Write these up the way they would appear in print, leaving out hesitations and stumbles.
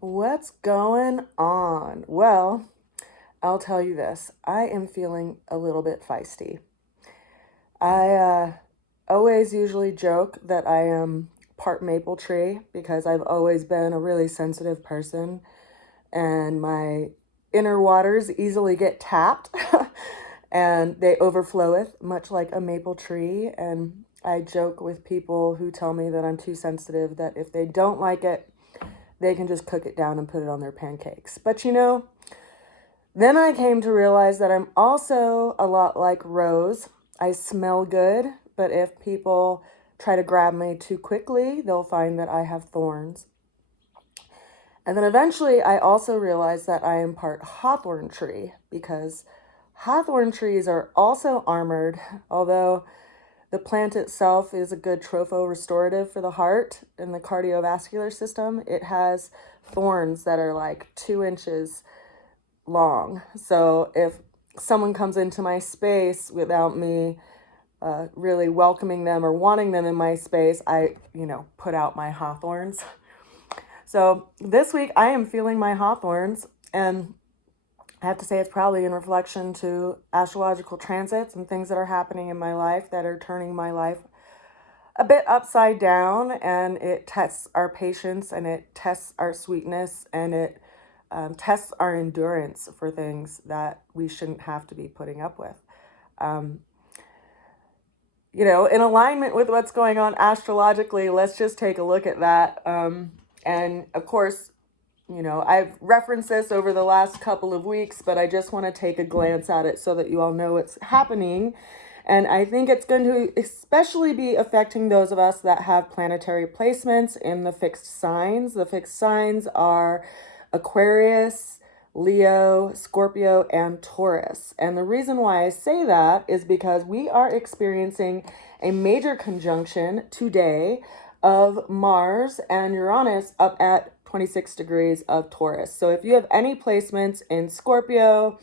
What's going on? Well, I'll tell you this. I am feeling a little bit feisty. I always usually joke that I am part maple tree because I've always been a really sensitive person and my inner waters easily get tapped and they overfloweth, much like a maple tree. And I joke with people who tell me that I'm too sensitive, that if they don't like it, they can just cook it down and put it on their pancakes. But then I came to realize that I'm also a lot like Rose. I smell good, but if people try to grab me too quickly, they'll find that I have thorns. And then eventually I also realized that I am part hawthorn tree because hawthorn trees are also armored, although the plant itself is a good tropho-restorative for the heart and the cardiovascular system. It has thorns that are like 2 inches long. So if someone comes into my space without me really welcoming them or wanting them in my space, I, put out my hawthorns. So this week I am feeling my hawthorns, and I have to say it's probably in reflection to astrological transits and things that are happening in my life that are turning my life a bit upside down, and it tests our patience and it tests our sweetness and it tests our endurance for things that we shouldn't have to be putting up with. In alignment with what's going on astrologically, let's just take a look at that. And of course, I've referenced this over the last couple of weeks, but I just want to take a glance at it so that you all know what's happening. And I think it's going to especially be affecting those of us that have planetary placements in the fixed signs. The fixed signs are Aquarius, Leo, Scorpio, and Taurus. And the reason why I say that is because we are experiencing a major conjunction today of Mars and Uranus up at 26 degrees of Taurus. So if you have any placements in Scorpio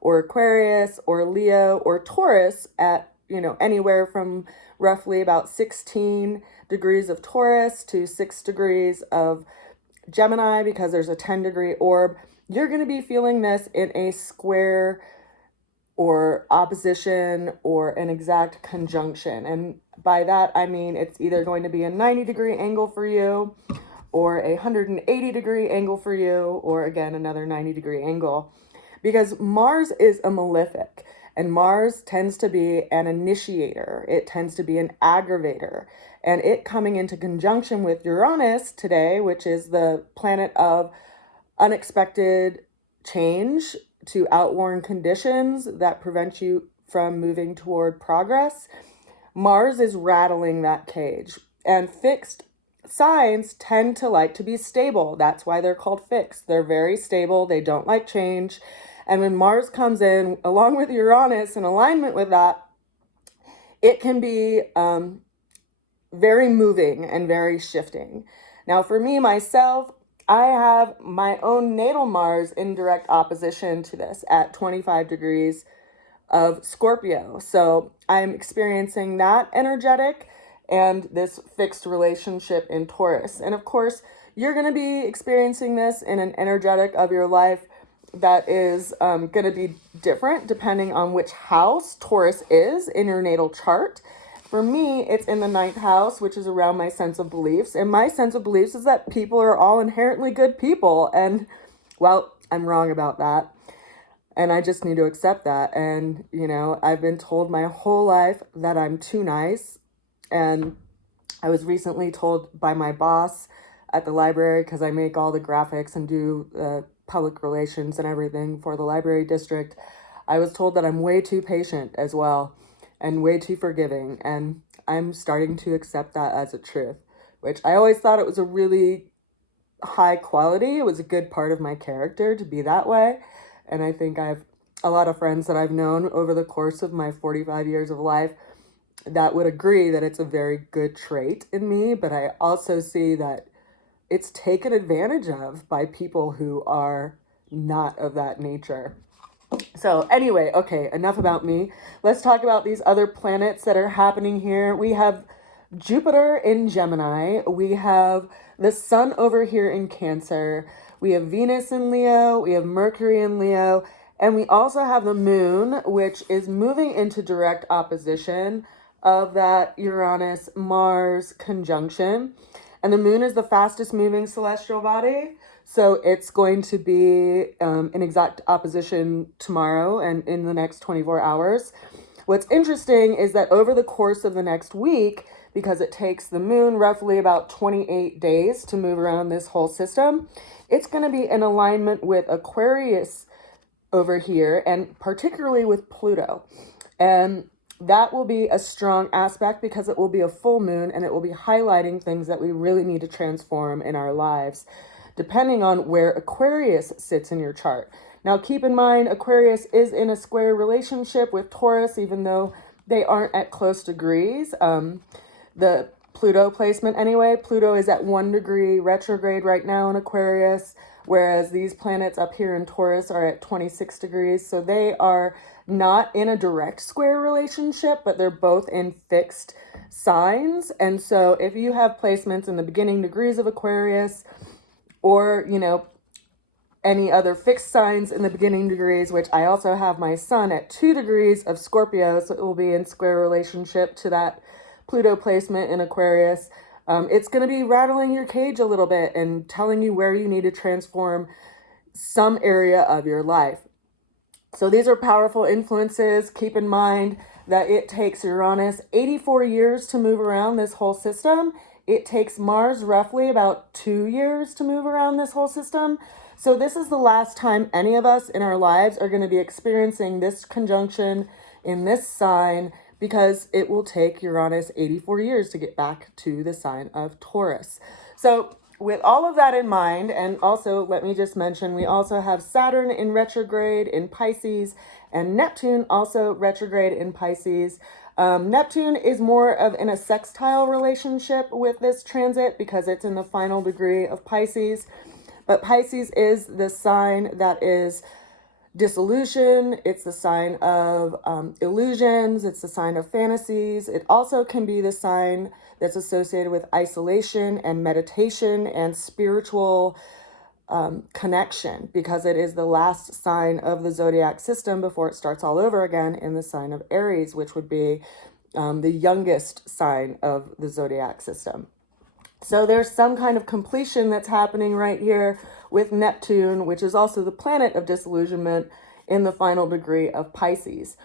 or Aquarius or Leo or Taurus at, anywhere from roughly about 16 degrees of Taurus to 6 degrees of Gemini, because there's a 10-degree orb, you're going to be feeling this in a square or opposition or an exact conjunction. And by that, I mean it's either going to be a 90-degree angle for you or a 180-degree angle for you, or again, another 90-degree angle. Because Mars is a malefic, and Mars tends to be an initiator. It tends to be an aggravator. And it coming into conjunction with Uranus today, which is the planet of unexpected change to outworn conditions that prevent you from moving toward progress, Mars is rattling that cage. And fixed signs tend to like to be stable. That's why they're called fixed. They're very stable. They don't like change. And when Mars comes in, along with Uranus in alignment with that, it can be very moving and very shifting. Now, for me, myself, I have my own natal Mars in direct opposition to this at 25 degrees of Scorpio. So I'm experiencing that energetic and this fixed relationship in Taurus. And of course, you're going to be experiencing this in an energetic of your life that is going to be different depending on which house Taurus is in your natal chart. For me, it's in the 9th house, which is around my sense of beliefs. And my sense of beliefs is that people are all inherently good people. And, well, I'm wrong about that. And I just need to accept that. And, I've been told my whole life that I'm too nice. And I was recently told by my boss at the library, because I make all the graphics and do public relations and everything for the library district, I was told that I'm way too patient as well and way too forgiving. And I'm starting to accept that as a truth, which I always thought it was a really high quality. It was a good part of my character to be that way. And I think I have a lot of friends that I've known over the course of my 45 years of life that would agree that it's a very good trait in me. But I also see that it's taken advantage of by people who are not of that nature. So anyway, okay, enough about me. Let's talk about these other planets that are happening here. We have Jupiter in Gemini. We have the sun over here in Cancer. We have Venus in Leo. We have Mercury in Leo. And we also have the moon, which is moving into direct opposition of that Uranus-Mars conjunction. And the moon is the fastest moving celestial body. So it's going to be in exact opposition tomorrow and in the next 24 hours. What's interesting is that over the course of the next week, because it takes the moon roughly about 28 days to move around this whole system, it's going to be in alignment with Aquarius over here, and particularly with Pluto. And that will be a strong aspect because it will be a full moon and it will be highlighting things that we really need to transform in our lives, depending on where Aquarius sits in your chart. Now, keep in mind, Aquarius is in a square relationship with Taurus, even though they aren't at close degrees. The Pluto placement anyway, Pluto is at 1 degree retrograde right now in Aquarius, whereas these planets up here in Taurus are at 26 degrees. So they are not in a direct square relationship, but they're both in fixed signs. And so if you have placements in the beginning degrees of Aquarius, or, any other fixed signs in the beginning degrees, which I also have my sun at 2 degrees of Scorpio, so it will be in square relationship to that Pluto placement in Aquarius. It's going to be rattling your cage a little bit and telling you where you need to transform some area of your life. So these are powerful influences. Keep in mind that it takes Uranus 84 years to move around this whole system. It takes Mars roughly about 2 years to move around this whole system. So this is the last time any of us in our lives are going to be experiencing this conjunction in this sign, because it will take Uranus 84 years to get back to the sign of Taurus. So with all of that in mind, and also let me just mention, we also have Saturn in retrograde in Pisces and Neptune also retrograde in Pisces. Neptune is more of in a sextile relationship with this transit because it's in the final degree of Pisces. But Pisces is the sign that is dissolution. It's the sign of illusions. It's the sign of fantasies. It also can be the sign that's associated with isolation and meditation and spiritual connection, because it is the last sign of the zodiac system before it starts all over again in the sign of Aries, which would be the youngest sign of the zodiac system. So there's some kind of completion that's happening right here with Neptune, which is also the planet of disillusionment in the final degree of Pisces.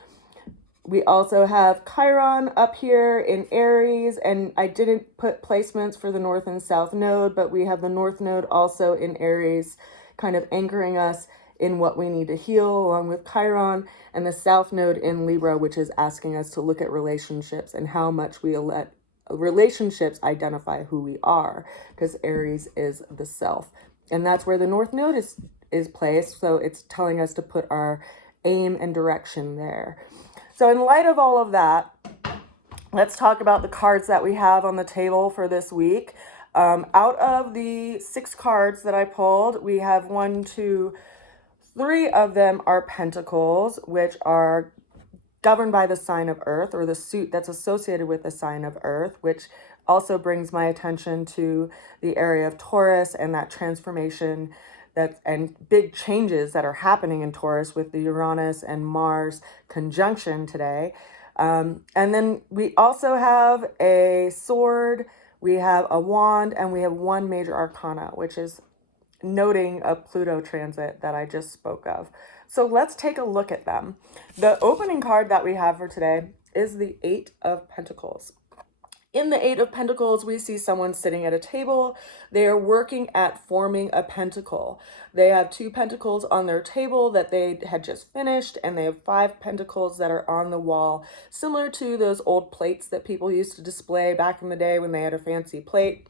We also have Chiron up here in Aries, and I didn't put placements for the North and South Node, but we have the North Node also in Aries, kind of anchoring us in what we need to heal along with Chiron, and the South Node in Libra, which is asking us to look at relationships and how much we let relationships identify who we are, because Aries is the self. And that's where the North Node is placed. So it's telling us to put our aim and direction there. So in light of all of that, let's talk about the cards that we have on the table for this week. Out of the 6 cards that I pulled, we have 1, 2, 3 of them are pentacles, which are governed by the sign of Earth, or the suit that's associated with the sign of Earth, which also brings my attention to the area of Taurus and that transformation and big changes that are happening in Taurus with the Uranus and Mars conjunction today. And then we also have a sword, we have a wand, and we have 1 major arcana, which is noting a Pluto transit that I just spoke of. So let's take a look at them. The opening card that we have for today is the 8 of Pentacles. In the 8 of Pentacles, we see someone sitting at a table. They are working at forming a pentacle. They have 2 pentacles on their table that they had just finished, and they have 5 pentacles that are on the wall, similar to those old plates that people used to display back in the day when they had a fancy plate.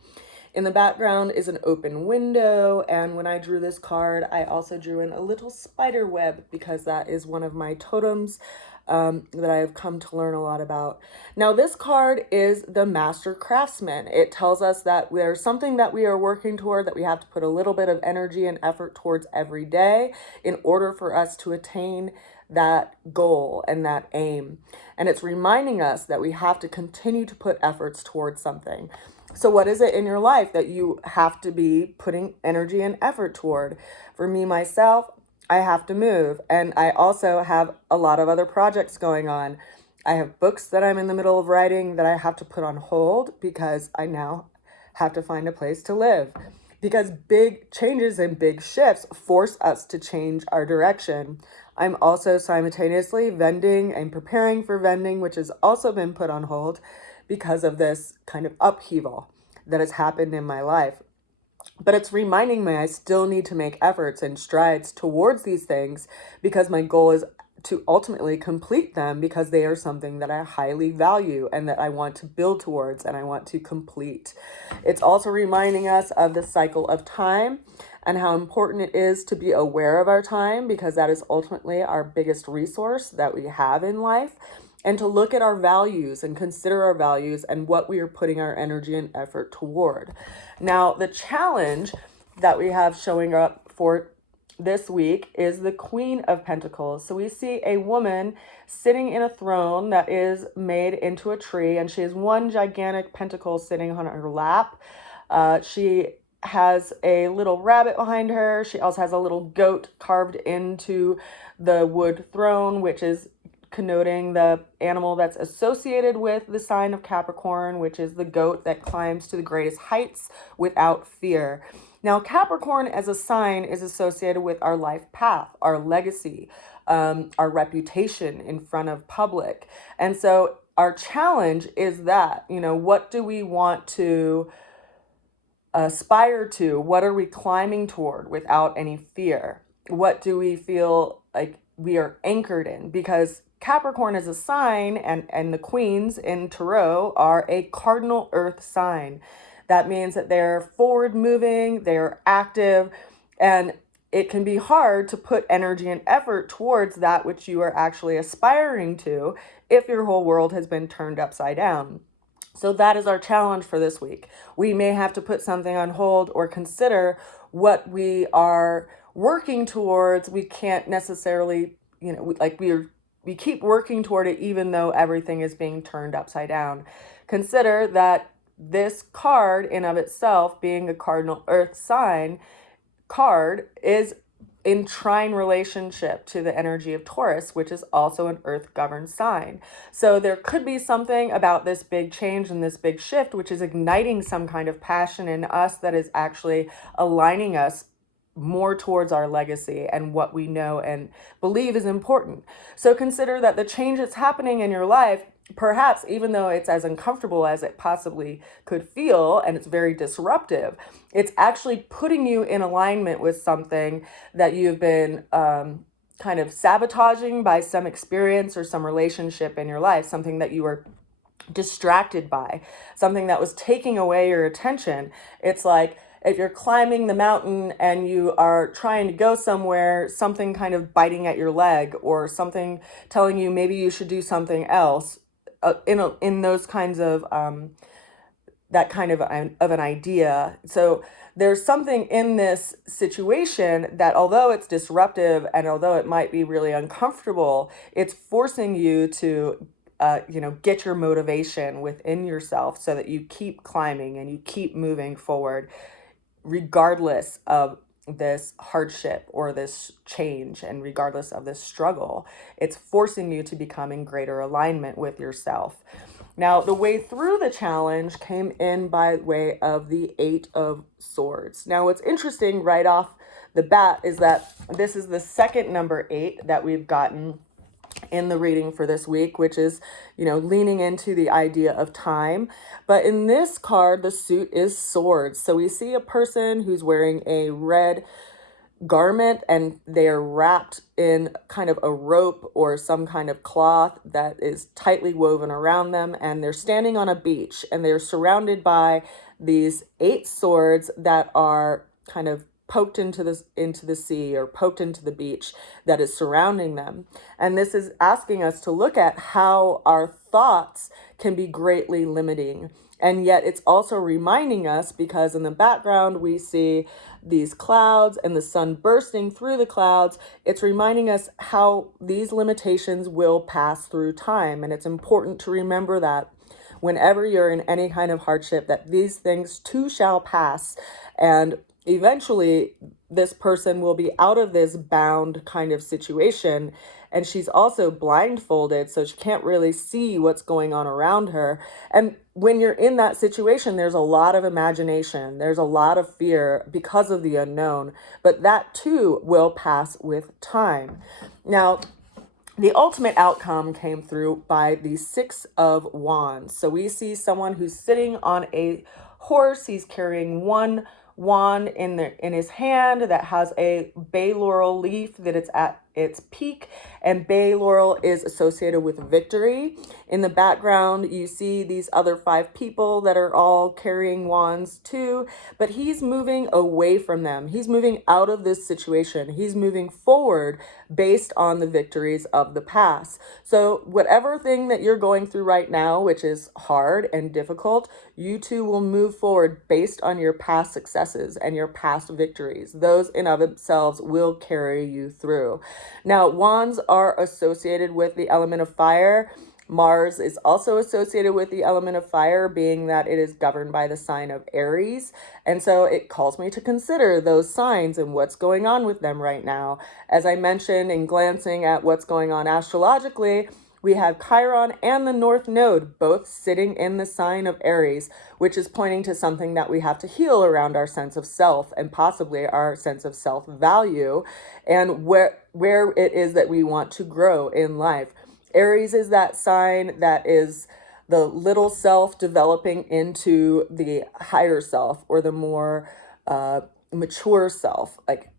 In the background is an open window, and when I drew this card, I also drew in a little spider web because that is one of my totems that I have come to learn a lot about. Now, this card is the Master Craftsman. It tells us that there's something that we are working toward, that we have to put a little bit of energy and effort towards every day in order for us to attain that goal and that aim. And it's reminding us that we have to continue to put efforts towards something. So what is it in your life that you have to be putting energy and effort toward? For me, myself, I have to move. And I also have a lot of other projects going on. I have books that I'm in the middle of writing that I have to put on hold because I now have to find a place to live. Because big changes and big shifts force us to change our direction. I'm also simultaneously vending and preparing for vending, which has also been put on hold because of this kind of upheaval that has happened in my life. But it's reminding me I still need to make efforts and strides towards these things because my goal is to ultimately complete them because they are something that I highly value and that I want to build towards and I want to complete. It's also reminding us of the cycle of time and how important it is to be aware of our time because that is ultimately our biggest resource that we have in life. And to look at our values and consider our values and what we are putting our energy and effort toward. Now, the challenge that we have showing up for this week is the Queen of Pentacles. So we see a woman sitting in a throne that is made into a tree, and she has one gigantic pentacle sitting on her lap. She has a little rabbit behind her. She also has a little goat carved into the wood throne, which is connoting the animal that's associated with the sign of Capricorn, which is the goat that climbs to the greatest heights without fear. Now, Capricorn as a sign is associated with our life path, our legacy, our reputation in front of public. And so our challenge is that, what do we want to aspire to? What are we climbing toward without any fear? What do we feel like we are anchored in? Because Capricorn is a sign, and the queens in Tarot are a cardinal earth sign. That means that they're forward moving, they're active, and it can be hard to put energy and effort towards that which you are actually aspiring to if your whole world has been turned upside down. So that is our challenge for this week. We may have to put something on hold or consider what we are working towards. We can't necessarily, we keep working toward it even though everything is being turned upside down. Consider that this card in of itself, being a cardinal earth sign card, is in trine relationship to the energy of Taurus, which is also an earth governed sign. So there could be something about this big change and this big shift, which is igniting some kind of passion in us that is actually aligning us more towards our legacy and what we know and believe is important. So consider that the change that's happening in your life, perhaps even though it's as uncomfortable as it possibly could feel and it's very disruptive, it's actually putting you in alignment with something that you've been kind of sabotaging by some experience or some relationship in your life, something that you were distracted by, something that was taking away your attention. It's like if you're climbing the mountain and you are trying to go somewhere, something kind of biting at your leg or something telling you maybe you should do something else, in those kinds of that kind of an idea. So there's something in this situation that, although it's disruptive and although it might be really uncomfortable, it's forcing you to get your motivation within yourself so that you keep climbing and you keep moving forward regardless of this hardship or this change and regardless of this struggle. It's forcing you to become in greater alignment with yourself. Now, the way through the challenge came in by way of the 8 of Swords. Now, what's interesting right off the bat is that this is the second number 8 that we've gotten in the reading for this week, which is, leaning into the idea of time. But in this card, the suit is swords. So we see a person who's wearing a red garment and they are wrapped in kind of a rope or some kind of cloth that is tightly woven around them, and they're standing on a beach and they're surrounded by these 8 swords that are kind of poked into the sea or poked into the beach that is surrounding them. And this is asking us to look at how our thoughts can be greatly limiting, And yet it's also reminding us, because in the background we see these clouds and the sun bursting through the clouds, it's reminding us how these limitations will pass through time. And it's important to remember that whenever you're in any kind of hardship, that these things too shall pass. And eventually this person will be out of this bound kind of situation. And she's also blindfolded, so she can't really see what's going on around her. And when you're in that situation, there's a lot of imagination, there's a lot of fear because of the unknown, but that too will pass with time. Now, the ultimate outcome came through by the Six of Wands. So we see someone who's sitting on a horse. He's carrying one wand in his hand that has a bay laurel leaf that it's at its peak, and bay laurel is associated with victory. In the background, you see these other 5 people that are all carrying wands too, but he's moving away from them. He's moving out of this situation. He's moving forward based on the victories of the past. So whatever thing that you're going through right now, which is hard and difficult, you too will move forward based on your past successes and your past victories. Those in of themselves will carry you through. Now, wands are associated with the element of fire. Mars is also associated with the element of fire, being that it is governed by the sign of Aries. And so it calls me to consider those signs and what's going on with them right now. As I mentioned in glancing at what's going on astrologically, we have Chiron and the North Node both sitting in the sign of Aries, which is pointing to something that we have to heal around our sense of self and possibly our sense of self-value and where it is that we want to grow in life. Aries is that sign that is the little self developing into the higher self, or the more mature self. Like,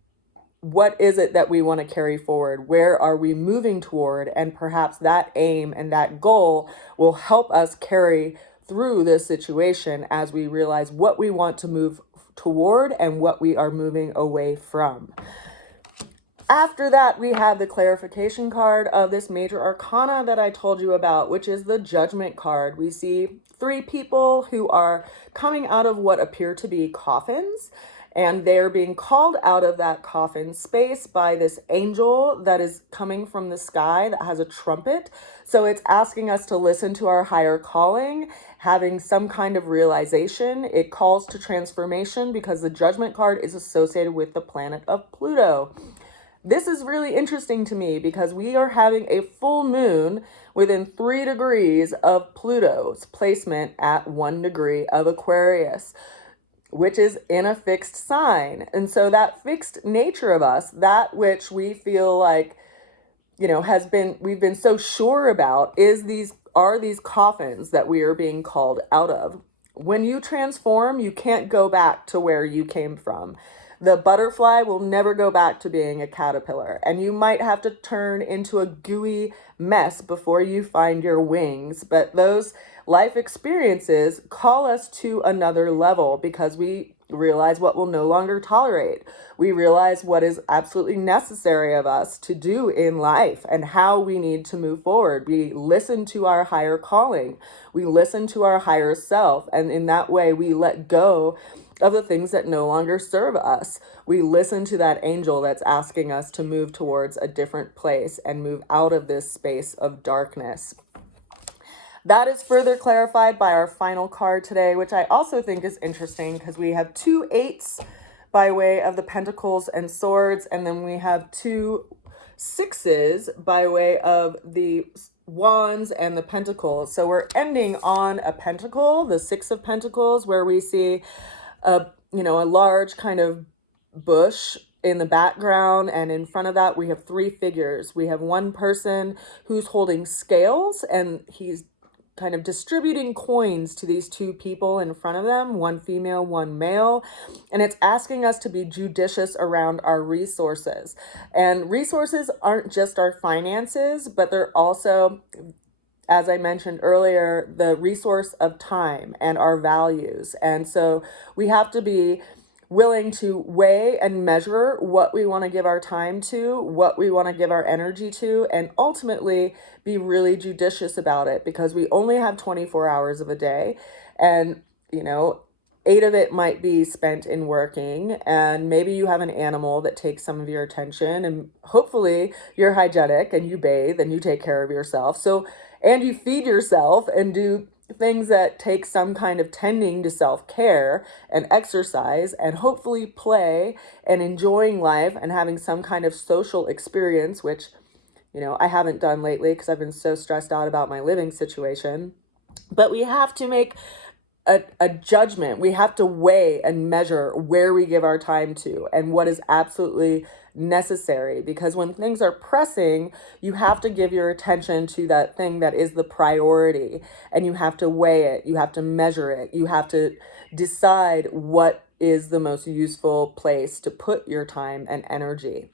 what is it that we want to carry forward? Where are we moving toward? And perhaps that aim and that goal will help us carry through this situation as we realize what we want to move toward and what we are moving away from. After that, we have the clarification card of this major arcana that I told you about, which is the Judgment card. We see 3 people who are coming out of what appear to be coffins, and they're being called out of that coffin space by this angel that is coming from the sky that has a trumpet. So it's asking us to listen to our higher calling, having some kind of realization. It calls to transformation because the Judgment card is associated with the planet of Pluto. This is really interesting to me because we are having a full moon within 3 degrees of Pluto's placement at 1 degree of Aquarius, which is in a fixed sign. And so that fixed nature of us, that which we feel like, we've been so sure about, are these coffins that we are being called out of. When you transform, you can't go back to where you came from. The butterfly will never go back to being a caterpillar, and you might have to turn into a gooey mess before you find your wings. But those life experiences call us to another level because we realize what we'll no longer tolerate. We realize what is absolutely necessary of us to do in life and how we need to move forward. We listen to our higher calling. We listen to our higher self. And in that way, we let go of the things that no longer serve us. We listen to that angel that's asking us to move towards a different place and move out of this space of darkness. That is further clarified by our final card today, which I also think is interesting because we have 2 8s by way of the Pentacles and Swords, and then we have 2 6s by way of the Wands and the Pentacles. So we're ending on a Pentacle, the 6 of Pentacles, where we see a large kind of bush in the background, and in front of that we have 3 figures. We have one person who's holding scales, and he's kind of distributing coins to these 2 people in front of them, one female, one male. And it's asking us to be judicious around our resources. And resources aren't just our finances, but they're also, as I mentioned earlier, the resource of time and our values. And so we have to be willing to weigh and measure what we want to give our time to, what we want to give our energy to, and ultimately be really judicious about it, because we only have 24 hours of a day. And, 8 of it might be spent in working, and maybe you have an animal that takes some of your attention, and hopefully you're hygienic and you bathe and you take care of yourself. So, and you feed yourself and do things that take some kind of tending to self-care and exercise and hopefully play and enjoying life and having some kind of social experience, which, I haven't done lately because I've been so stressed out about my living situation. But we have to make a judgment. We have to weigh and measure where we give our time to and what is absolutely necessary. Because when things are pressing, you have to give your attention to that thing that is the priority, and you have to weigh it. You have to measure it. You have to decide what is the most useful place to put your time and energy.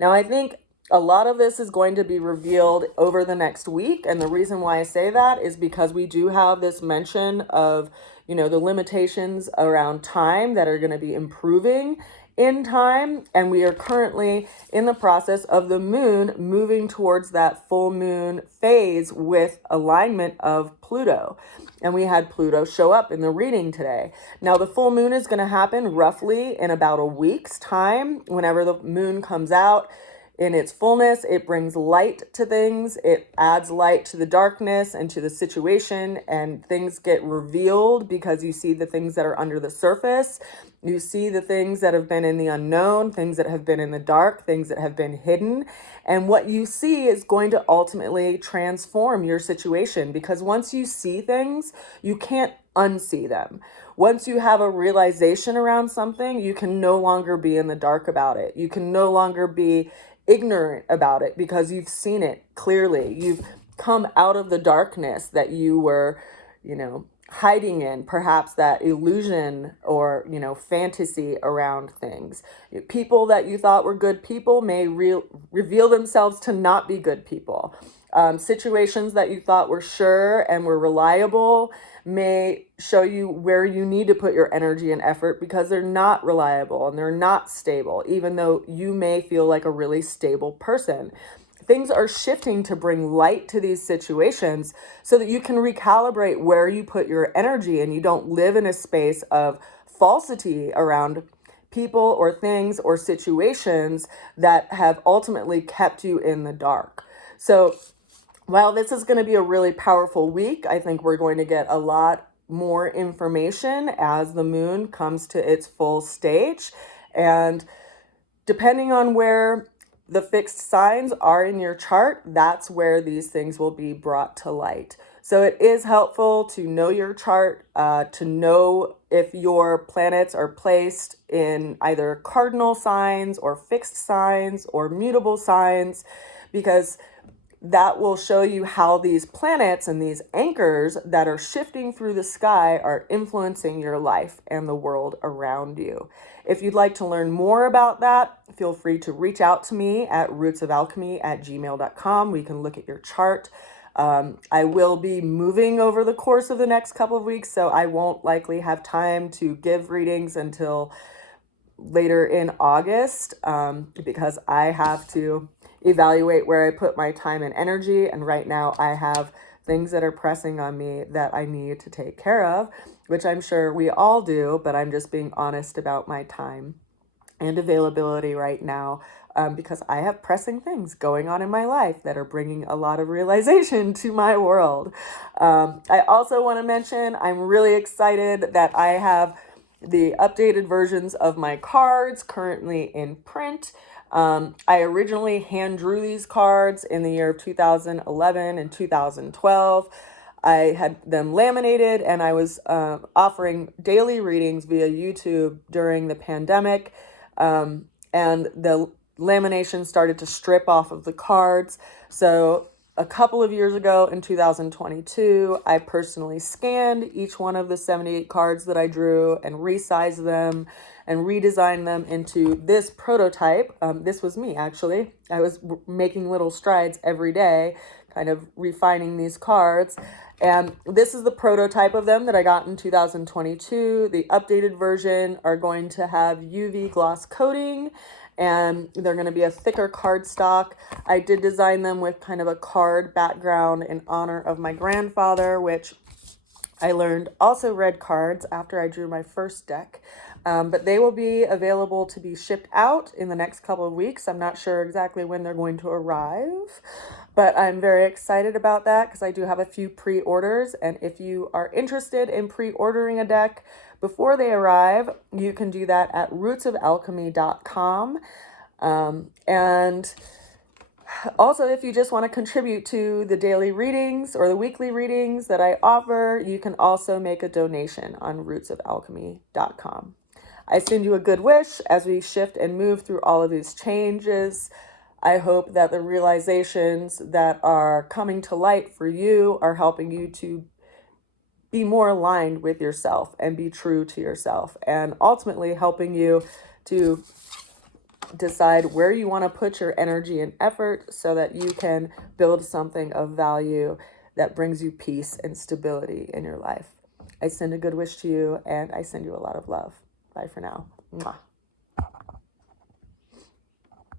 Now, I think a lot of this is going to be revealed over the next week. And the reason why I say that is because we do have this mention of, the limitations around time that are going to be improving in time. And we are currently in the process of the moon moving towards that full moon phase with alignment of Pluto. And we had Pluto show up in the reading today. Now, the full moon is going to happen roughly in about a week's time. Whenever the moon comes out in its fullness, it brings light to things. It adds light to the darkness and to the situation, and things get revealed because you see the things that are under the surface. You see the things that have been in the unknown, things that have been in the dark, things that have been hidden. And what you see is going to ultimately transform your situation, because once you see things, you can't unsee them. Once you have a realization around something, you can no longer be in the dark about it. You can no longer be ignorant about it because you've seen it clearly. You've come out of the darkness that you were, hiding in, perhaps that illusion or, fantasy around things. People that you thought were good people may reveal themselves to not be good people. Situations that you thought were sure and were reliable may show you where you need to put your energy and effort because they're not reliable and they're not stable, even though you may feel like a really stable person. Things are shifting to bring light to these situations so that you can recalibrate where you put your energy and you don't live in a space of falsity around people or things or situations that have ultimately kept you in the dark. So while this is going to be a really powerful week, I think we're going to get a lot more information as the moon comes to its full stage. And depending on where the fixed signs are in your chart, that's where these things will be brought to light. So it is helpful to know your chart, to know if your planets are placed in either cardinal signs or fixed signs or mutable signs, because that will show you how these planets and these anchors that are shifting through the sky are influencing your life and the world around you. If you'd like to learn more about that, feel free to reach out to me at rootsofalchemy@gmail.com. We can look at your chart. I will be moving over the course of the next couple of weeks, so I won't likely have time to give readings until later in August, because I have to evaluate where I put my time and energy. And right now I have things that are pressing on me that I need to take care of, which I'm sure we all do, but I'm just being honest about my time and availability right now, because I have pressing things going on in my life that are bringing a lot of realization to my world. I also want to mention, I'm really excited that I have the updated versions of my cards currently in print. I originally hand drew these cards in the year of 2011 and 2012. I had them laminated, and I was offering daily readings via YouTube during the pandemic. And the lamination started to strip off of the cards. So a couple of years ago in 2022, I personally scanned each one of the 78 cards that I drew and resized them and redesigned them into this prototype. This was me, actually. I was making little strides every day, kind of refining these cards. And this is the prototype of them that I got in 2022. The updated version are going to have UV gloss coating, and they're going to be a thicker cardstock. I did design them with kind of a card background in honor of my grandfather, which I learned also read cards after I drew my first deck, but they will be available to be shipped out in the next couple of weeks. I'm not sure exactly when they're going to arrive, but I'm very excited about that because I do have a few pre-orders. And if you are interested in pre-ordering a deck before they arrive, you can do that at rootsofalchemy.com. And also, if you just want to contribute to the daily readings or the weekly readings that I offer, you can also make a donation on rootsofalchemy.com. I send you a good wish as we shift and move through all of these changes. I hope that the realizations that are coming to light for you are helping you to be more aligned with yourself and be true to yourself, and ultimately helping you to decide where you want to put your energy and effort so that you can build something of value that brings you peace and stability in your life. I send a good wish to you, and I send you a lot of love. Bye for now. Mwah.